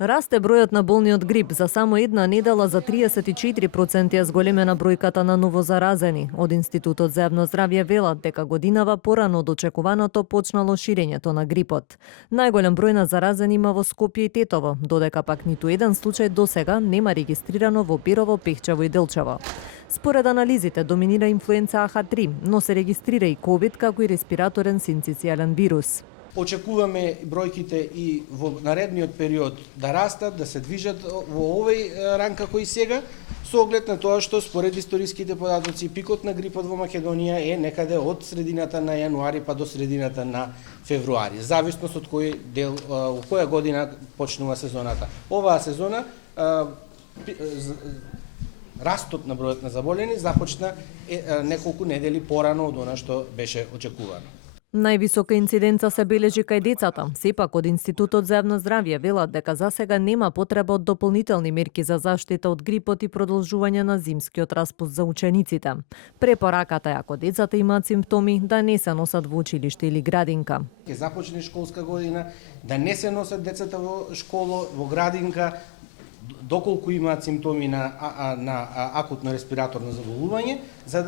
Расте бројот на болни од грип. За само една недела за 34% ја зголемена бројката на новозаразени. Од Институтот за јавно здравје велат дека годинава порано од очекуваното почнало ширењето на грипот. Најголем број на заразени има во Скопје и Тетово, додека пак ниту еден случај досега нема регистрирано во Бирово, Пехчево и Делчево. Според анализите доминира инфлуенца АХ3, но се регистрира и ковид како и респираторен синцицијален вирус. Очекуваме бројките и во наредниот период да растат, да се движат во овој ранг како и сега, со оглед на тоа што според историските податоци пикот на грипот во Македонија е некаде од средината на јануари па до средината на февруари, зависност од кој дел, во која година почнува сезоната. Оваа сезона растот на бројот на заболени започна неколку недели порано од она што беше очекувано. Највисока инциденца се бележи кај децата. Сепак од Институтот за јавно здравје велат дека за сега нема потреба од дополнителни мерки за заштита од грипот и продолжување на зимскиот распуст за учениците. Препораката е ако децата имаат симптоми да не се носат во училиште или градинка. Ќе започне школска година, да не се носат децата во школа, во градинка, доколку имаат симптоми на акутно респираторно заболување, за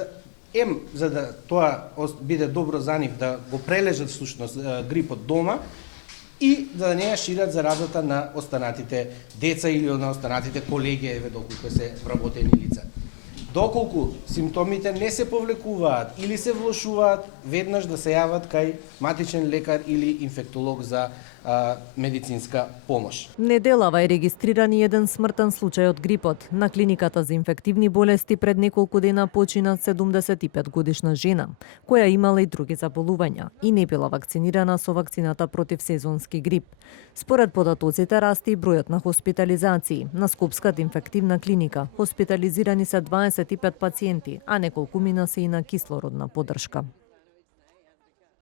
да тоа биде добро за нив да го прележат всушност грипот дома и да не ја шират заразата на останатите деца или на останатите колеги, доколку се вработени лица. Доколку симптомите не се повлекуваат или се влошуваат, веднаш да се јават кај матичен лекар или инфектолог за медицинска помош. Неделава е регистриран и еден смртен случај од грипот. На клиниката за инфективни болести пред неколку дена почина 75 годишна жена, која имала и други заболувања и не била вакцинирана со вакцината против сезонски грип. Според податоците расте и бројот на хоспитализации. На Скопската инфективна клиника хоспитализирани се 25 пациенти, а неколку мина се и на кислородна поддршка.